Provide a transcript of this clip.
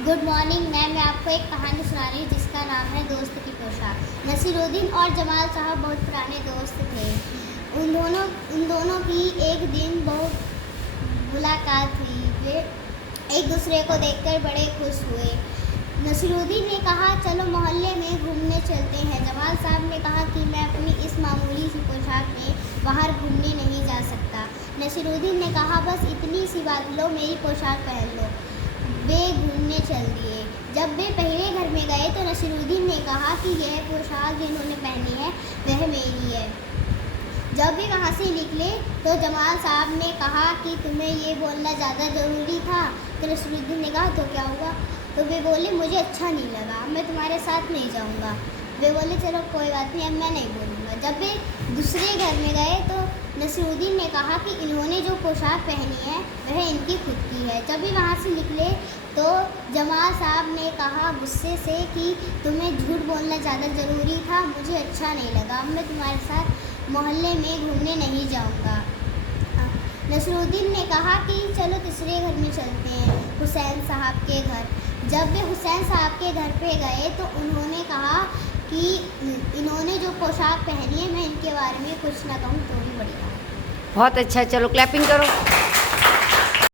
Good morning ma'am. मैं आपको एक कहानी सुना रही हूँ जिसका नाम है दोस्त की पोशाक। नसीरुद्दीन और जमाल साहब बहुत पुराने दोस्त थे। उन दोनों की एक दिन बहुत मुलाकात हुई। वे एक दूसरे को देखकर बड़े खुश हुए। नसीरुद्दीन ने कहा, चलो मोहल्ले में घूमने चलते हैं। जमाल साहब ने कहा कि मैं अपनी इस मामूली सी पोशाक में बाहर घूमने नहीं जा सकता। नसीरुद्दीन ने कहा, बस इतनी सी बात, लो मेरी पोशाक पहन लो। वे घूमने चल दिए। जब वे पहले घर में गए तो नसीरुद्दीन ने कहा कि यह पोशाक जिन्होंने पहनी है वह मेरी है। जब वे वहाँ से निकले तो जमाल साहब ने कहा कि तुम्हें ये बोलना ज़्यादा ज़रूरी था। तो नसीरुद्दीन ने कहा, तो क्या हुआ? तो वे बोले, मुझे अच्छा नहीं लगा, मैं तुम्हारे साथ नहीं जाऊँगा। वे बोले, चलो कोई बात नहीं, अब मैं नहीं बोलूँगा। जब वे दूसरे घर में गए तो नसीरुद्दीन ने कहा कि इन्होंने जो पोशाक पहनी है वह इनकी खुद की है। जब भी वहाँ से निकले तो जमाल साहब ने कहा गुस्से से कि तुम्हें झूठ बोलना ज़्यादा ज़रूरी था, मुझे अच्छा नहीं लगा, अब मैं तुम्हारे साथ मोहल्ले में घूमने नहीं जाऊँगा। नसीरुद्दीन ने कहा कि चलो तीसरे घर में चलते हैं, हुसैन साहब के घर। जब वे हुसैन साहब के घर पे गए तो उन्होंने कहा कि इन्होंने जो पोशाक पहनी है मैं इनके बारे में कुछ ना कहूँ तो भी बढ़िया है। बहुत अच्छा, चलो क्लैपिंग करो।